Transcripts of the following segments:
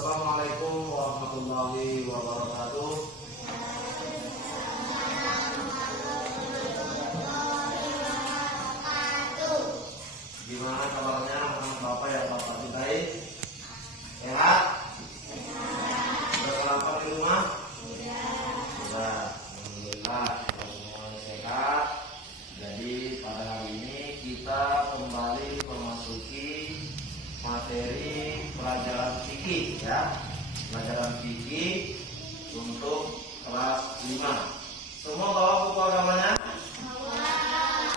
Assalamualaikum warahmatullahi wabarakatuh. Gimana kabarnya anak Bapak yang Bapak cintai? Sehat? Sudah sarapan di rumah? Sudah. Alhamdulillah kalau semuanya sehat. Jadi pada hari ini kita kembali memasuki materi pelajaran fikih ya. Pelajaran fikih untuk kelas 5. Semua bawa buku agamanya?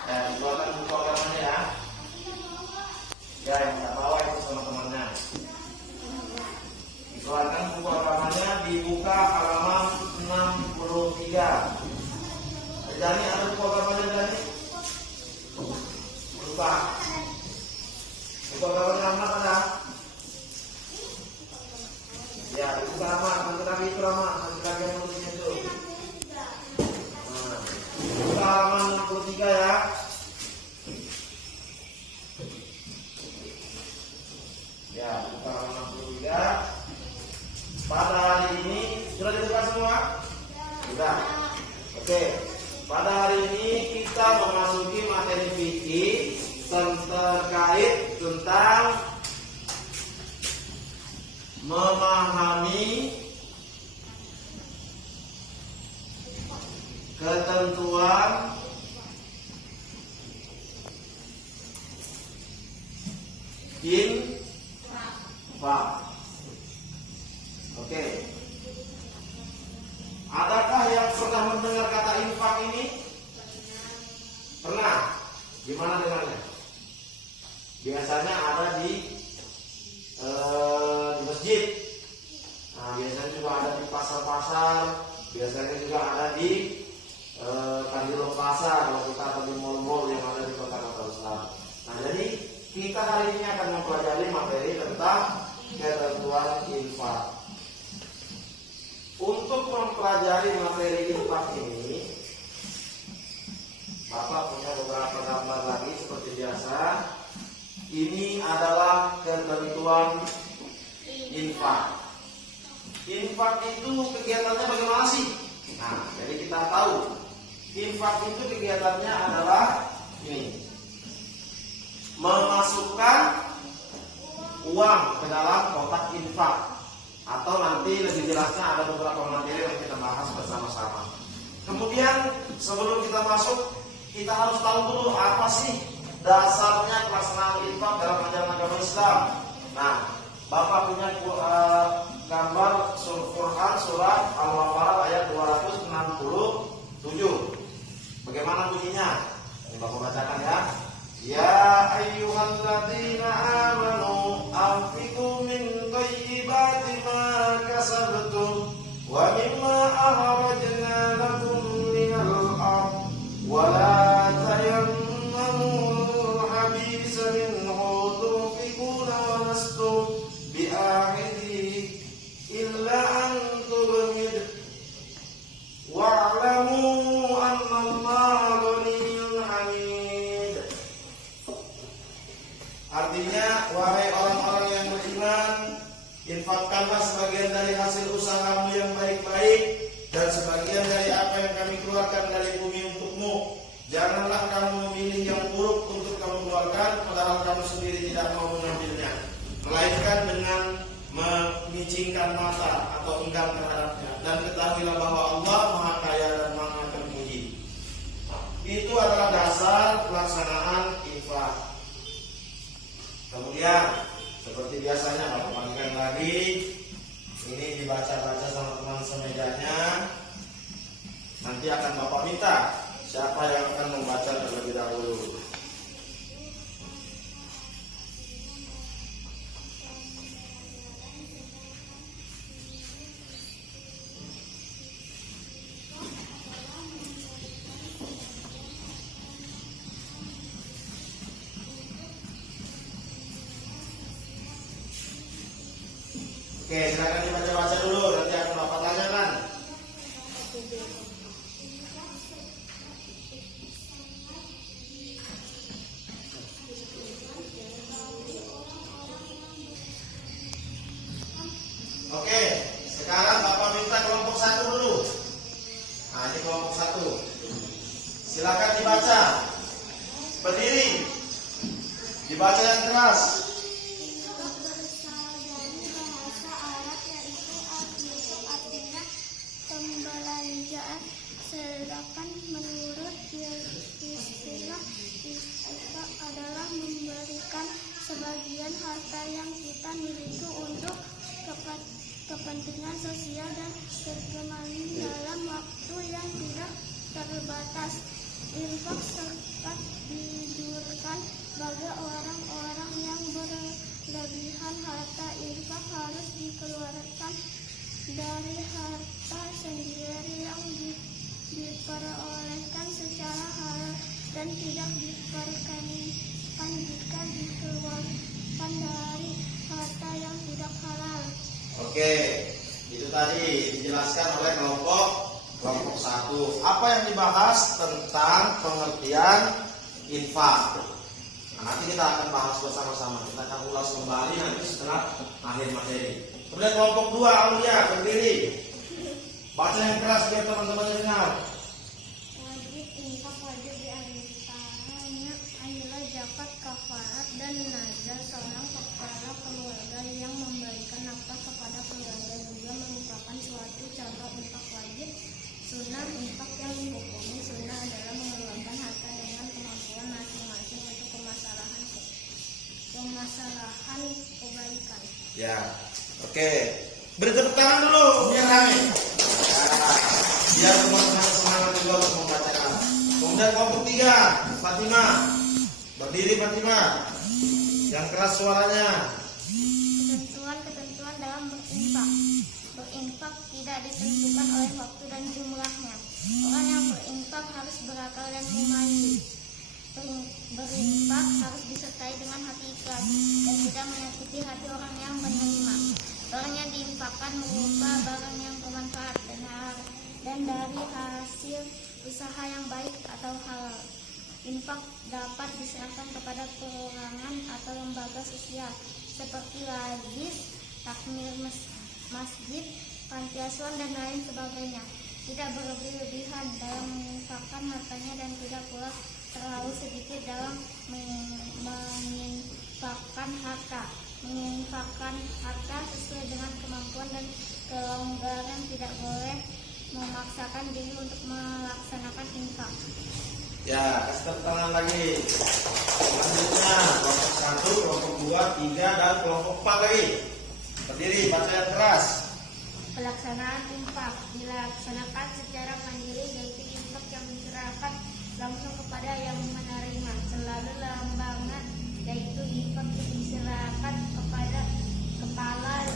Ya, dikeluarkan buku agamanya ya. Ya, yang tidak bawa itu sama temannya. Dikeluarkan buku agamanya, dibuka halaman 63. Jadi ada buku agamanya Jani? Buka. Buku agamanya Rahmat ada? Ya, buka Rahmat. Nanti lagi itu Rahmat. Nanti lagi yang nulisnya itu. Buka halaman 63 ya. Ya, buka halaman 63. Pada hari ini sudah dibuka semua? Sudah. Oke. Pada hari ini kita memasuki materi fikih terkait tentang memahami ketentuan infak. Oke. Adakah yang pernah mendengar kata infak ini? Pernah. Gimana dengannya? Biasanya ada di masjid. Nah, biasanya juga ada di pasar-pasar. Biasanya juga ada di kantor pasar kalau kita ada di mall-mall yang ada di kota-kota besar. Nah, jadi kita hari ini akan mempelajari materi tentang ketentuan infak. Untuk mempelajari materi infak ini, Bapak punya beberapa gambar lagi seperti biasa. Ini adalah ketentuan infak. Infak itu kegiatannya bagaimana sih? Nah, jadi kita tahu infak itu kegiatannya adalah ini, memasukkan uang ke dalam kotak infak. Atau nanti lebih jelasnya ada beberapa materi yang kita bahas bersama-sama. Kemudian sebelum kita masuk, kita harus tahu dulu apa sih dasarnya pelaksanaan infak dalam ajaran agama Islam. Nah, Bapak punya gambar Quran surat Al-Baqarah ayat 267. Bagaimana bunyinya? Ini Bapak bacakan ya. Ya ayyuhalladzina amanu anfiqu min thayyibati ma kasabtum wa mimma akhrajna lakum minal ardh wa la tayammamul khabitha minhu tunfiquna wa lastum bi'akhidhi illa an tubghid wa'lamu anna Allaha ghaniyyun 'hamid. Artinya, wahai orang-orang yang beriman, infakkanlah sebagian dari hasil usahamu yang baik-baik dan sebagian dari apa yang kami keluarkan dari bumi untukmu. Janganlah kamu memilih yang buruk untuk kamu keluarkan, padahal kamu sendiri tidak mau mengambilnya, melainkan dengan memicingkan mata atau enggan terhadapnya. Dan ketahuilah bahwa Allah Maha Kaya dan Maha Terpuji. Itu adalah dasar pelaksanaan infak. Kemudian seperti biasanya Bapak panggilkan lagi. Ini dibaca-baca sama teman semejanya. Nanti akan Bapak minta siapa yang akan membaca terlebih dahulu. Oke, silakan dibaca-baca dulu, nanti akan Bapak tanyakan. Oke, sekarang Bapak minta kelompok 1 dulu. Nah, ini kelompok 1. Silakan dibaca. Berdiri. Dibaca yang keras. Infak berasal dari bahasa Arab yaitu al-infaq artinya pembelanjaan, sedangkan menurut istilah infak adalah memberikan sebagian harta yang kita miliki untuk kepentingan sosial dan berkembang dalam waktu yang tidak terbatas. Infak sempat dianjurkan bagi orang-orang yang berlebihan harta. Infak harus dikeluarkan dari harta sendiri yang diperolehkan secara halal dan tidak diperkenankan jika dikeluarkan dari harta yang tidak halal. Oke, itu tadi dijelaskan oleh kelompok 1. Apa yang dibahas tentang pengertian infak. Nah, nanti kita akan bahas bersama-sama. Kita akan ulas kembali nanti setelah akhir materi. Kemudian kelompok 2, Aulia, berdiri. Baca yang keras biar teman-teman dengar. Wajib infak wajib diantaranya adalah zakat, kafarat, dan nazar. Seorang kepala keluarga yang memberikan nafkah kepada keluarga juga merupakan suatu contoh infak wajib. Sunnah infak yang dihukumi sunnah adalah mengeluarkan harta dengan kemampuan masing-masing untuk kemasalahan kebaikan. Ya, oke. Beri tepuk tangan dulu biar rame. Biar teman-teman semangat juga untuk membacakan. Kemudian kelompok 3, Fatimah. Berdiri Fatimah. Yang keras suaranya. Ketentuan dalam berinfak. Berinfak tidak ditentukan oleh waktu dan jumlahnya. Orang yang berinfak harus berakal dan humanis. Berinfak harus disertai dengan hati ikhlas dan tidak menyakiti hati orang yang menerima. Barang yang diinfakkan berupa barang yang bermanfaat dan dari hasil usaha yang baik atau halal. Infak dapat diserahkan kepada perorangan atau lembaga sosial seperti lazis, takmir masjid, panti asuhan, dan lain sebagainya. Tidak berlebihan dalam menginfakkan hartanya dan tidak pula terlalu sedikit dalam menginfakkan harta. Menginfakkan harta sesuai dengan kemampuan dan kelonggaran, tidak boleh memaksakan diri untuk melaksanakan infak. Ya, kasih tepuk tangan lagi. Selanjutnya kelompok 1, kelompok 2, 3, dan kelompok 4 lagi. Berdiri, baca yang keras. Pelaksanaan infak dilaksanakan secara mandiri, yaitu infak yang diserahkan langsung kepada yang menerima. Selalu lambangan, yaitu infak yang diserahkan kepada kepala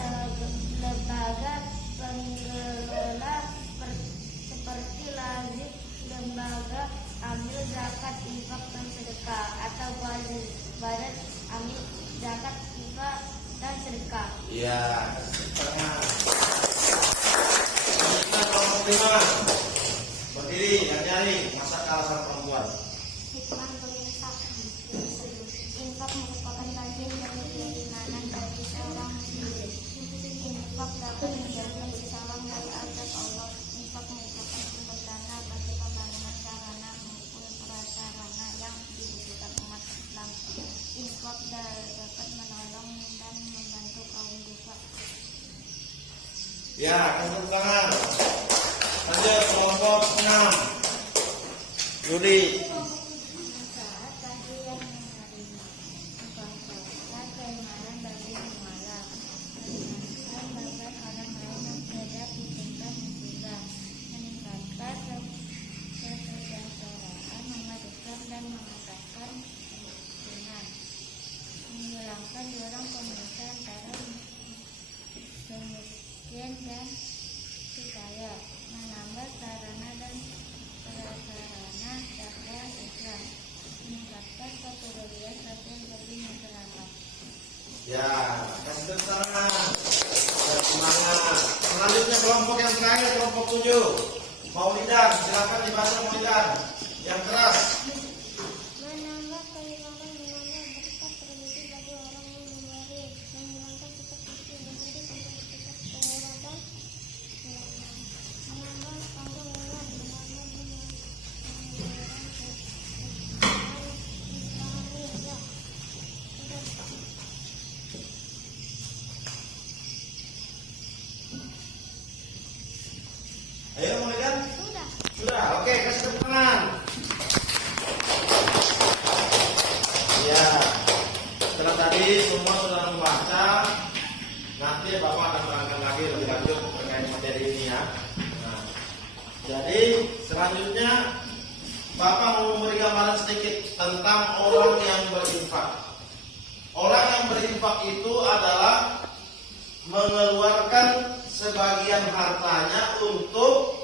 lembaga pengelola seperti lazim, lembaga amil zakat, infak, dan sedekah, atau badan amil zakat, infak, dan sedekah. Iya, kita kelompok 5. Berdiri dan nyaring, masa alasan perempuan. Hikmah berinfak. Infak merupakan bagian dari keimanan bagi seorang muslim. Infak dapat menjaga seseorang dari azab Allah. Infak merupakan sumber dana bagi pembangunan sarana maupun prasarana yang dibutuhkan umat Islam. Infak dapat menolong dan membantu kaum duka. Ya, kasih tepuk tangan. Lanjut kelompok 6. Yudi. Saat bagi yang menerima, mempersiapkan keimanan bagi mualaf, mengingatkan babat orang lain yang tidak dicinta musibah, meningkatkan kesejahteraan, memajukan dan mengatasi kemiskinan, menghilangkan jurang pemirsa antara miskin dan si kaya, menambah sarana dan prasarana dakwah Islam, meningkatkan kepedulian sosial bagi masyarakat. Ya, kasih tepuk tangan. Semangat. Selanjutnya kelompok yang terakhir, kelompok 7. Maulidan, silakan dibaca Maulidan. Yang keras. Menambah keimanan menambah berkat rezeki bagi orang yang memberi, menghilangkan sifat iri dan iri untuk sifat Ayo Maulidan. Sudah. Sudah, oke, kasih tepuk tangan. Ya, setelah tadi semua sudah membaca. Nanti Bapak akan terangkan lagi lebih lanjut terkait materi ini ya. Nah, jadi selanjutnya Bapak mau memberi gambaran sedikit tentang orang yang berinfak. Orang yang berinfak itu adalah mengeluarkan sebagian hartanya untuk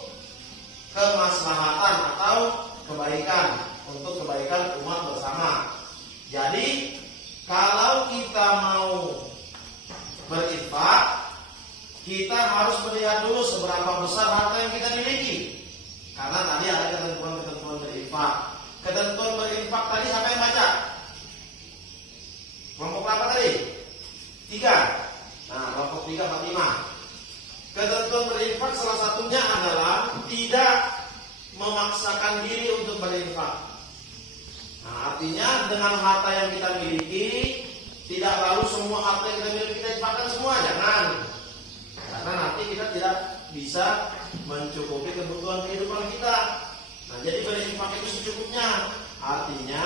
kemaslahatan atau kebaikan, untuk kebaikan umat bersama. Jadi kalau kita mau berinfak, kita harus melihat dulu seberapa besar harta yang kita miliki. Karena tadi ada ketentuan-ketentuan berinfak. Ketentuan berinfak tadi siapa yang baca? Kelompok berapa tadi? 3. Nah, kelompok 3 Fatimah. Ketentuan berinfak salah satunya adalah tidak memaksakan diri untuk berinfak. Nah, artinya dengan harta yang kita miliki, tidak lalu semua harta yang kita miliki kita infakkan semua, jangan. Karena nanti kita tidak bisa mencukupi kebutuhan kehidupan kita. Nah, jadi berinfak itu secukupnya. Artinya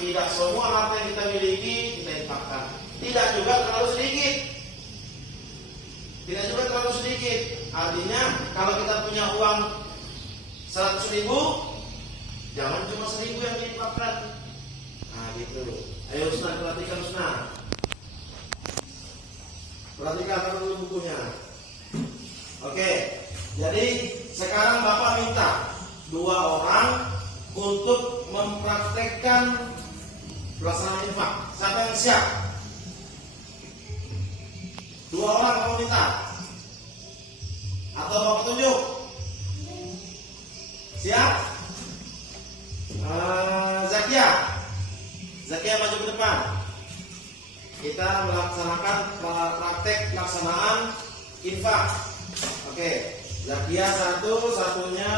tidak semua harta yang kita miliki kita infakkan. Tidak juga terlalu sedikit. Tidak juga terlalu sedikit. Artinya kalau kita punya uang 100.000, jangan cuma 1.000 yang diinfakkan. Nah gitu. Ayo Ustaz, perhatikan Ustaz. Perhatikan dulu bukunya. Oke. Jadi sekarang Bapak minta 2 orang untuk mempraktekkan pelaksanaan infak. Siapa yang siap? 2 orang kamu minta? Atau Bapak tunjuk? Siap? Zakia maju ke depan. Kita melaksanakan praktek pelaksanaan infak. Oke, Zakia 1, satunya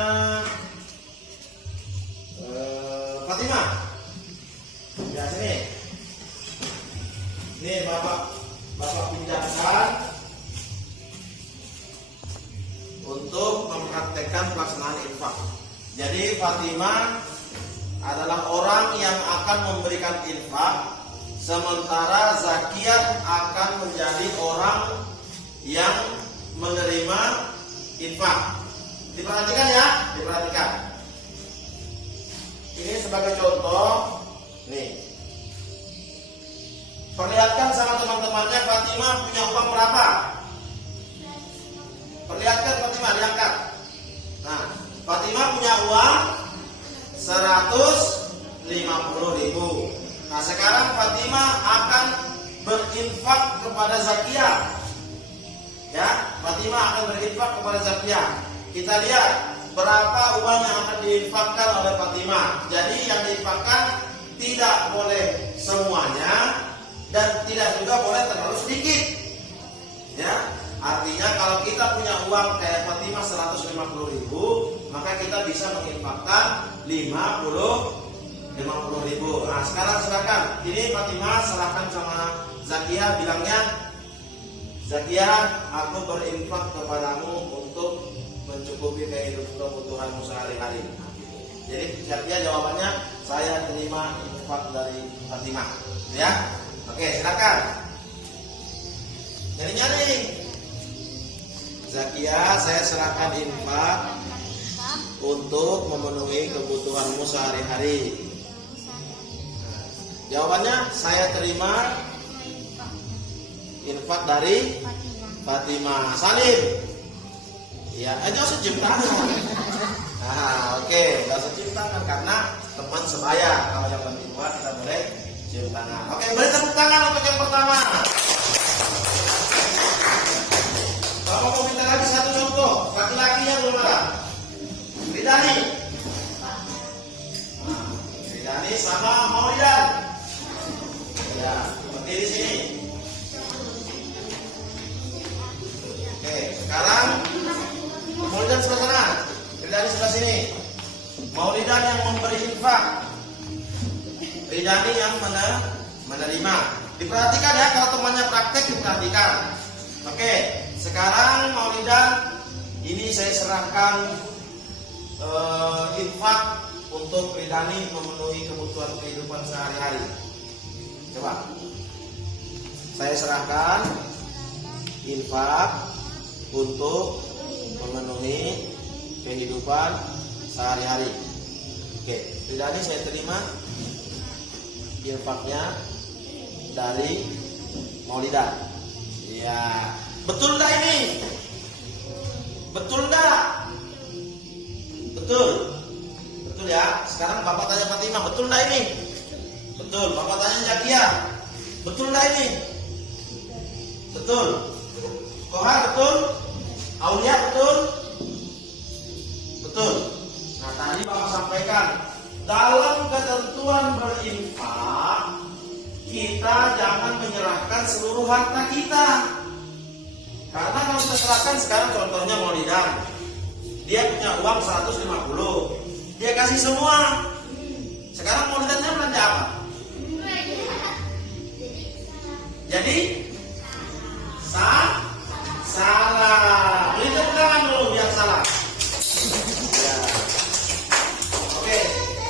Fatimah. Ya sini. Nih Bapak pinjamkan untuk mempraktekkan pelaksanaan infak. Jadi Fatimah adalah orang yang akan memberikan infak, sementara Zakia akan menjadi orang yang menerima infak. Diperhatikan ya, diperhatikan. Ini sebagai contoh, nih. Perlihatkan sama teman-temannya Fatimah punya uang berapa? Perlihatkan Fatimah, diangkat. Nah, Fatimah punya uang 150.000. Nah, sekarang Fatimah akan berinfak kepada Zakia. Ya, Fatimah akan berinfak kepada Zakia. Kita lihat berapa uang yang akan diinfakkan oleh Fatimah. Jadi yang diinfakkan tidak boleh semuanya dan tidak juga boleh terlalu sedikit. Ya, artinya kalau kita punya uang kayak Fatimah 150.000, maka kita bisa menginfakkan 50.000. Nah, sekarang silakan. Ini Fatimah serahkan sama Zakia, bilangnya, Zakia, aku berinfak kepadamu untuk mencukupi kebutuhanmu sehari-hari. Jadi Zakia jawabannya, saya terima infak dari Fatimah. Ya, oke, silakan. Nyari-nyari. Zakia, saya serahkan infak untuk memenuhi kebutuhanmu sehari-hari. Jawabannya, saya terima infak dari Fatimah. Salim. Ya, aja usah cium tangan. Nah, oke, nggak usah cium tangan karena teman sebaya. Kalau yang lebih tua kita boleh cium tangan. Oke, beri tepuk tangan untuk yang pertama. Kalau mau minta lagi satu contoh, laki-lakinya belum ada. Ridani. Ridani sama Maulidan. Ya, berdiri sini. Oke, sekarang Maulidan sebelah sana, Ridani sebelah sini. Maulidan yang memberi infak, Ridani yang menerima. Diperhatikan ya, kalau temannya praktek diperhatikan. Oke, sekarang Maulidan ini saya serahkan infak untuk Ridani memenuhi kebutuhan kehidupan sehari-hari. Coba saya serahkan infak untuk memenuhi kehidupan sehari-hari. Oke, Ridani saya terima infaknya dari Maulidah. Ya, betul enggak ini? Betul enggak? Betul. Betul ya. Sekarang Bapak tanya Fatimah, betul enggak ini? Betul. Bapak tanya Zakia, betul enggak ini? Betul. Kohar betul? Aulia betul? Betul. Nah, tadi Bapak sampaikan dalam ketentuan berinfak kita jangan menyerahkan seluruh harta kita. Karena kalau kita serahkan sekarang contohnya Maulidah, dia punya uang 150, dia kasih semua. Sekarang Maulidahnya belanja apa? Jadi salah. Beri tepuk tangan dulu biar salah. Ya. Oke,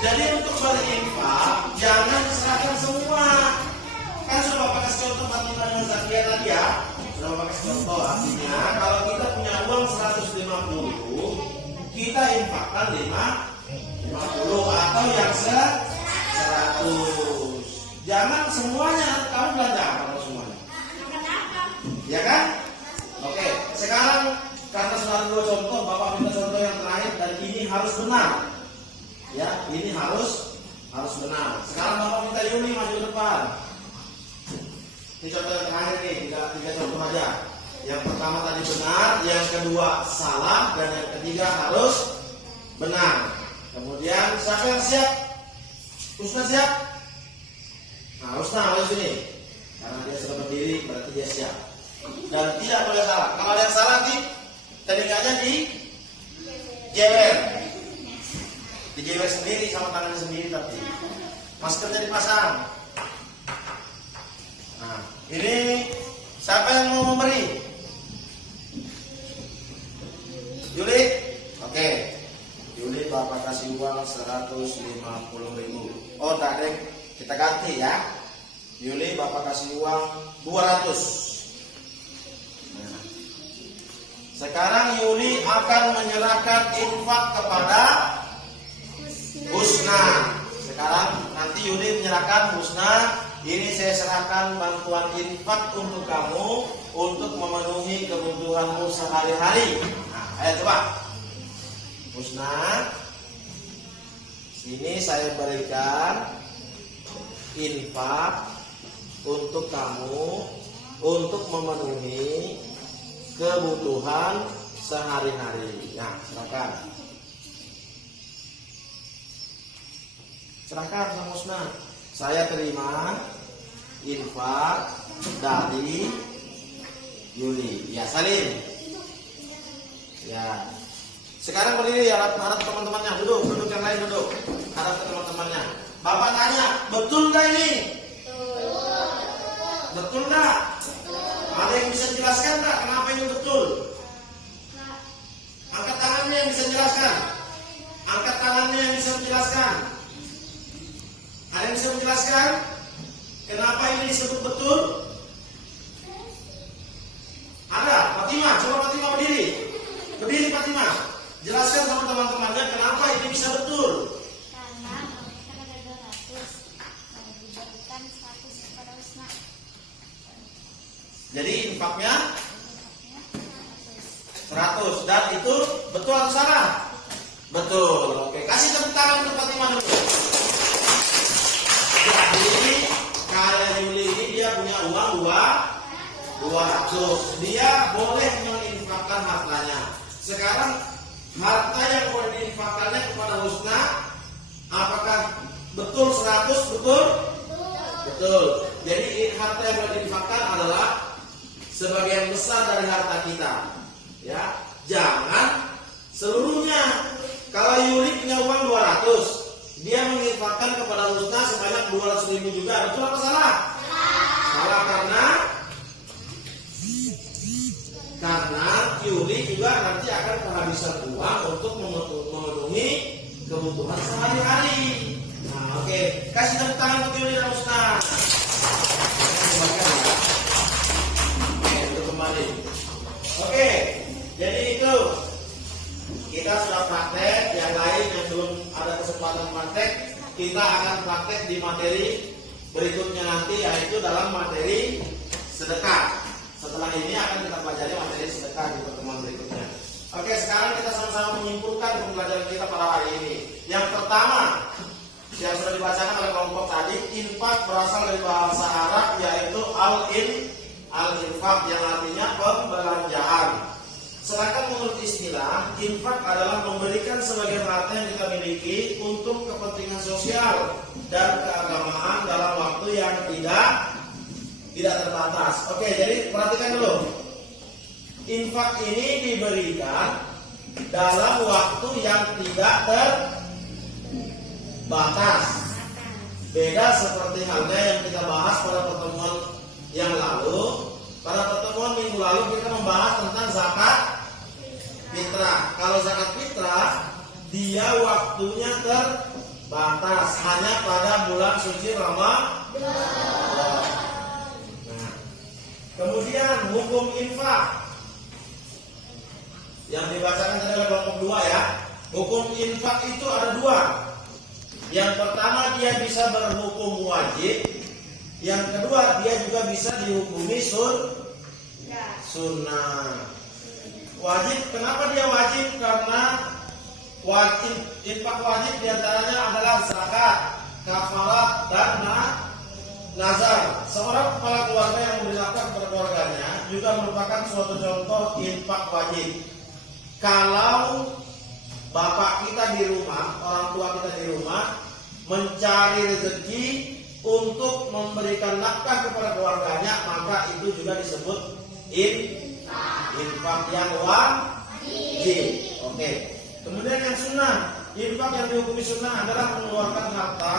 jadi untuk berinfak jangan serahkan semua. Kan sudah Bapak kasih contoh Fatimah dengan Zakia tadi ya. Sudah Bapak kasih contoh, artinya kalau kita punya uang 150, kita infakkan 50 atau yang 100. Jangan semuanya. Kamu belanja apa kalau semuanya? Ya kan? Oke, sekarang karena sudah ada 2 contoh, Bapak minta contoh yang terakhir dan ini harus benar. Ya, ini harus benar. Sekarang Bapak minta Yuni maju ke depan. Ini contoh yang terakhir nih, tiga contoh aja. Yang pertama tadi benar, yang kedua salah, dan yang ketiga harus benar. Kemudian siapa yang siap? Usna siap? Nah, Usna harus sini. Karena dia sudah berdiri, berarti dia siap. Dan tidak boleh salah. Kalau ada yang salah nanti telinganya di jewer. Dijewer sendiri sama tangannya sendiri tapi maskernya dipasang. Nah, ini siapa yang mau memberi? Yuli? Oke. Yuli Bapak kasih uang 150.000. Oh, enggak deh. Kita ganti ya. Yuli Bapak kasih uang 200. Nah. Sekarang Yuli akan menyerahkan infak kepada Husna. Sekarang nanti Yuli menyerahkan Husna. Ini saya serahkan bantuan infak untuk kamu untuk memenuhi kebutuhanmu sehari-hari. Nah, ayo coba. Husna, sini saya berikan infak untuk kamu untuk memenuhi kebutuhan sehari-hari. Nah, serahkan. Serahkan sama Husna. Saya terima infak dari Yuli. Ya, salin. Ya. Sekarang berdiri ya, hadap teman-temannya. Duduk yang lain duduk. Hadap ke teman-temannya. Bapak tanya, betul nggak ini? Betul nggak? Ada yang bisa jelaskan nggak kenapa ini betul? Angkat tangannya yang bisa jelaskan. Angkat tangannya yang bisa menjelaskan. Ada yang bisa menjelaskan kenapa ini disebut betul? Ada? Fatimah, coba Fatimah berdiri. Berdiri Fatimah. Jelaskan sama teman-temannya kenapa ini bisa betul. Karena mereka ada 200, diberikan 100 kepada Husna. Jadi infaknya 100 dan itu betul atau salah? Betul. Oke, kasih tepuk tangan untuk Fatimah dulu. Jadi kalau Yuli ini dia punya uang 200. Dia boleh menginfakkan hartanya. Sekarang harta yang boleh diinfakkannya kepada Husna, apakah betul 100? Betul? Betul. Jadi harta yang boleh diinfakkan adalah sebagian besar dari harta kita. Ya, jangan seluruhnya. Kalau Yuli punya uang 200, dia menginfakkan kepada Husna sebanyak 200.000 juga. Betul apa salah? Salah karena Yuli juga nanti akan kehabisan uang untuk memenuhi kebutuhan sehari-hari. Nah, oke. Kasih tepuk tangan untuk Yuli dan Husna. Oke, untuk kembali. Oke, jadi itu kita sudah praktek. Yang lain yang belum ada kesempatan praktek, kita akan praktek di materi berikutnya nanti, yaitu dalam materi sedekah. Setelah ini akan kita pelajari materi sedekah di pertemuan berikutnya. Oke, sekarang kita sama-sama menyimpulkan pembelajaran kita pada hari ini. Yang pertama, yang sudah dibacakan oleh kelompok tadi, infak berasal dari bahasa Arab, yaitu al-infak, yang artinya pembelanjaan. Sedangkan menurut istilah, infak adalah memberikan sebagian harta yang kita miliki untuk kepentingan sosial dan keagamaan dalam waktu yang tidak terbatas. Oke, jadi perhatikan dulu. Infak ini diberikan dalam waktu yang tidak terbatas. Beda seperti halnya yang kita bahas pada pertemuan yang lalu. Pada pertemuan minggu lalu kita membahas tentang zakat fitrah. Kalau zakat fitrah, dia waktunya terbatas, hanya pada bulan suci Ramadan. Kemudian hukum infak yang dibacakan tadi oleh kelompok 2 ya. Hukum infak itu ada 2. Yang pertama, dia bisa berhukum wajib. Yang kedua, dia juga bisa dihukumi sunnah. Wajib, kenapa dia wajib? Karena wajib, infak wajib diantaranya adalah zakat, kafarat, dan nazar. Seorang kepala keluarga yang memberi nafkah kepada keluarganya juga merupakan suatu contoh infak wajib. Kalau bapak kita di rumah, orang tua kita di rumah mencari rezeki untuk memberikan nafkah kepada keluarganya, maka itu juga disebut infak yang wajib. Oke. Kemudian yang sunnah, infak yang dihukumi sunnah adalah mengeluarkan harta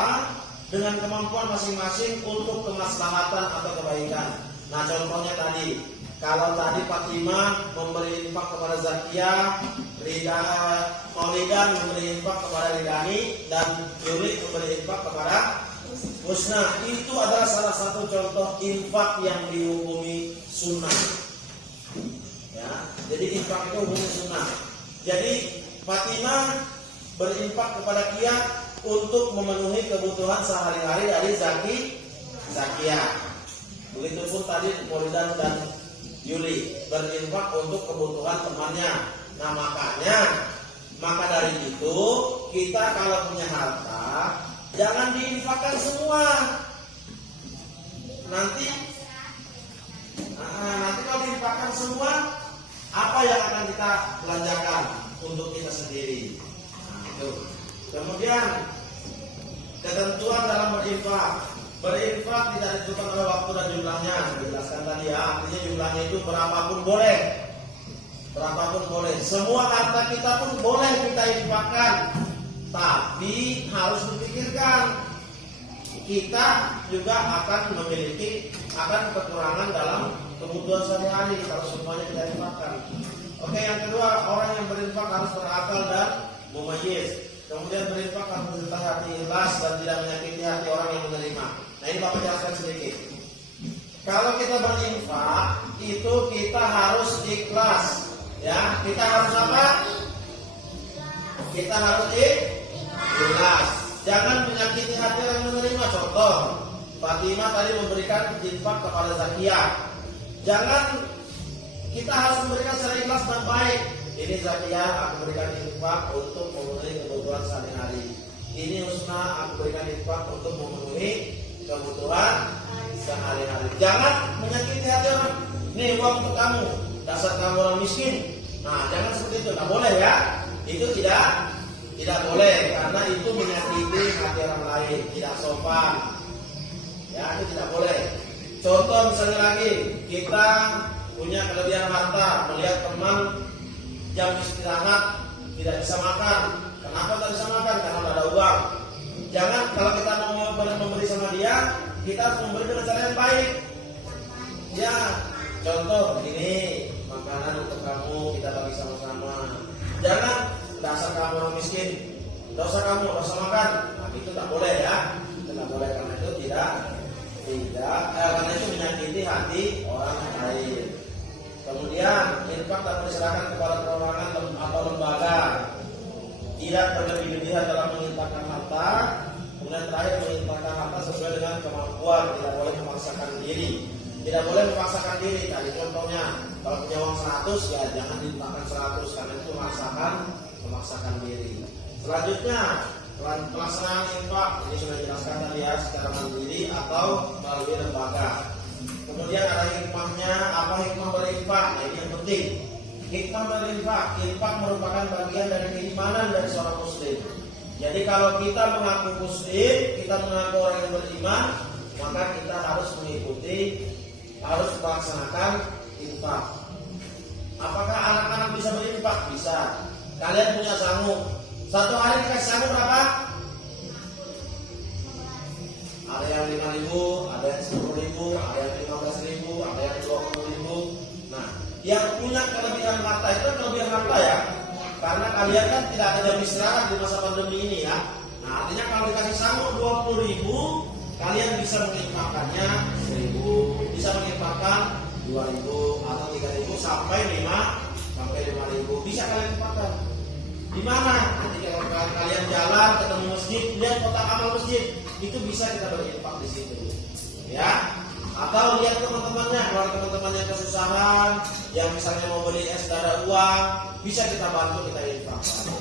dengan kemampuan masing-masing untuk kemaslahatan atau kebaikan. Nah, contohnya tadi, kalau tadi Fatimah memberi infak kepada Zakia, Maulidan memberi infak kepada Ridani, dan Yuli memberi infak kepada Husna, itu adalah salah satu contoh infak yang dihukumi sunnah. Ya, jadi infak itu hukumnya sunnah. Jadi Fatimah berinfak kepada Kia untuk memenuhi kebutuhan sehari-hari dari Zakia. Begitupun tadi Maulidan dan Yuli berinfak untuk kebutuhan temannya. Nah, maka dari itu kita kalau punya harta jangan diinfakkan semua. Nanti kalau diinfakkan semua, apa yang akan kita belanjakan untuk kita sendiri? Nah, itu. Kemudian ketentuan dalam berinfak tidak ditentukan oleh waktu dan jumlahnya. Dijelaskan tadi ya, artinya jumlahnya itu berapapun boleh. Semua harta kita pun boleh kita infakkan, tapi harus dipikirkan kita juga akan memiliki kekurangan dalam kebutuhan sehari-hari kalau semuanya kita infakkan. Oke, yang kedua, orang yang berinfak harus berakal dan mumayyiz. Kemudian berinfak harus menyertai hati ikhlas dan tidak menyakiti hati orang yang menerima. Nah, ini Bapak jelaskan sedikit. Kalau kita berinfak itu kita harus ikhlas, ya. Kita harus apa? Kita harus ikhlas. Jangan menyakiti hati orang yang menerima. Contoh, Fatimah tadi memberikan infak kepada Zakia. Kita harus memberikan secara ikhlas dan baik. Ini Zakia, aku berikan infak untuk memenuhi kebutuhan sehari-hari. Ini Husna, aku berikan infak untuk memenuhi kebutuhan sehari-hari. Jangan menyakiti hati orang. Nih uang untuk kamu, dasar kamu orang miskin. Nah, jangan seperti itu. Nggak boleh ya. Itu tidak boleh, karena itu menyakiti hati orang lain, tidak sopan. Ya, itu tidak boleh. Contoh misalnya lagi, kita punya kelebihan harta, melihat teman jam istirahat tidak bisa makan. Kenapa tidak bisa makan? Karena tidak ada uang. Jangan, kalau kita mau memberi sama dia, kita harus memberi dengan cara yang baik. Ya, contoh ini makanan untuk kamu kita bagi sama-sama. Jangan dasar kamu orang miskin, dosa kamu dosa makan, nah, itu tak boleh ya. Itu tak boleh karena itu karena itu menyakiti hati orang lain. Kemudian infak tak diserahkan kepada perorangan atau lembaga. Tidak berlebih-lebihan dalam menginfakkan harta. Kemudian terakhir menginfakkan harta sesuai dengan kemampuan, tidak boleh memaksakan diri. Tidak boleh memaksakan diri. Tadi contohnya, kalau punya uang 100 ya jangan diinfakkan 100 karena itu memaksakan diri. Selanjutnya pelaksanaan infak ini sudah dijelaskan tadi ya, secara mandiri atau melalui lembaga. Kemudian ada hikmahnya, apa hikmah berinfak? Nah, ini yang penting. Hikmah berinfak, infak merupakan bagian dari keimanan dari seorang muslim. Jadi kalau kita mengaku muslim, kita mengaku orang yang beriman, maka kita harus melaksanakan infak. Apakah anak-anak bisa berinfak? Bisa. Kalian punya sangu, satu hari dikasih sangu berapa? Ada yang 5.000, ada yang 10.000, ada yang 15.000, ada yang 20.000. Nah, yang punya kelebihan harta itu kelebihan harta ya, karena kalian kan tidak ada jam istirahat di masa pandemi ini ya. Nah, artinya kalau dikasih sangu 20.000, kalian bisa menginfakkannya 1.000, bisa menginfakkan 2.000 atau 3.000 sampai 5.000 bisa kalian infakkan. Di mana? Nanti kalau kalian jalan ketemu masjid, lihat kotak amal masjid, itu bisa kita berinfak di situ. Ya. Atau lihat teman-temannya, kalau teman-temannya kesusahan, yang misalnya mau beli es ada uang, bisa kita bantu, kita infakkan.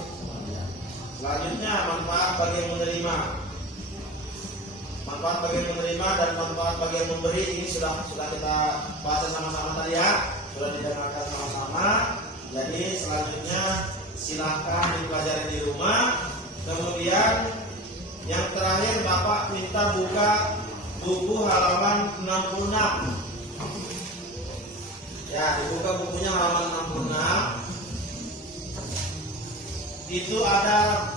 Selanjutnya manfaat bagi yang menerima. Manfaat bagi yang menerima dan manfaat bagi yang memberi ini sudah kita bahas sama-sama tadi ya, sudah didengarkan sama-sama. Jadi selanjutnya silahkan dipelajari di rumah. Kemudian yang terakhir Bapak minta buka buku halaman 66. Ya, dibuka bukunya halaman 66. Itu ada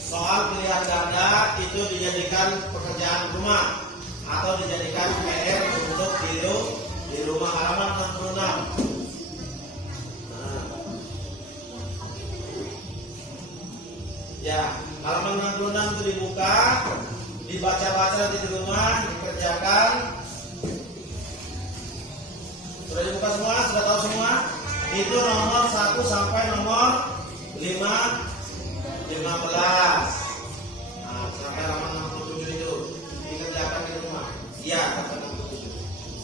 soal pilihan ganda, itu dijadikan pekerjaan rumah atau dijadikan PR untuk di rumah, halaman 66. Ya, halaman 66 itu dibuka, dibaca-baca nanti di rumah, dikerjakan. Sudah dibuka semua? Sudah tahu semua? Itu nomor 1 sampai nomor 15. Nah, sampai halaman 67 itu dikerjakan di rumah. Iya, sampai 67.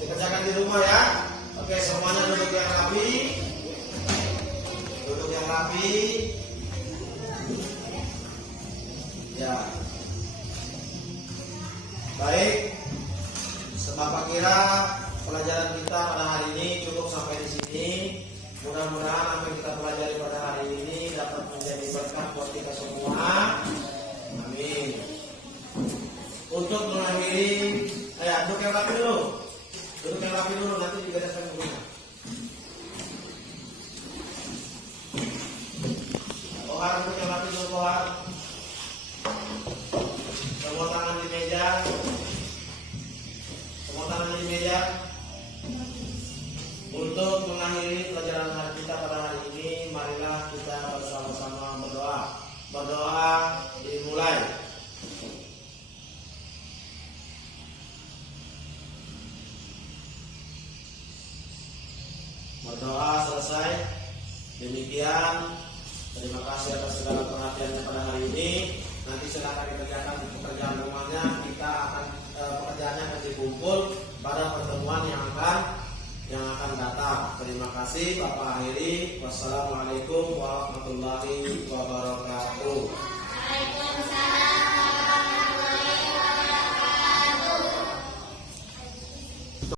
Dikerjakan di rumah ya. Oke, semuanya duduk yang rapi. Duduk yang rapi. Ya, baik. Bapak kira pelajaran kita pada hari ini cukup sampai di sini. Mudah-mudahan apa yang kita pelajari pada hari ini dapat menjadi berkah buat kita semua. Amin. Untuk mengakhiri, duduk yang rapi dulu. Duduk yang rapi dulu, nanti dibereskan dulu. Kohar, duduk yang rapi dulu, Kohar. Semua tangan di meja. Semua tangan di meja. Untuk mengakhiri pelajaran kita pada hari ini, marilah kita bersama-sama berdoa. Berdoa dimulai. Berdoa selesai. Demikian. Terima kasih atas segala perhatiannya pada hari ini. Nanti silakan dikerjakan di pekerjaan rumahnya. Kita akan pekerjaannya akan dikumpul pada pertemuan yang akan datang. Terima kasih. Bapak akhiri. Wassalamualaikum warahmatullahi wabarakatuh. Waalaikumsalam.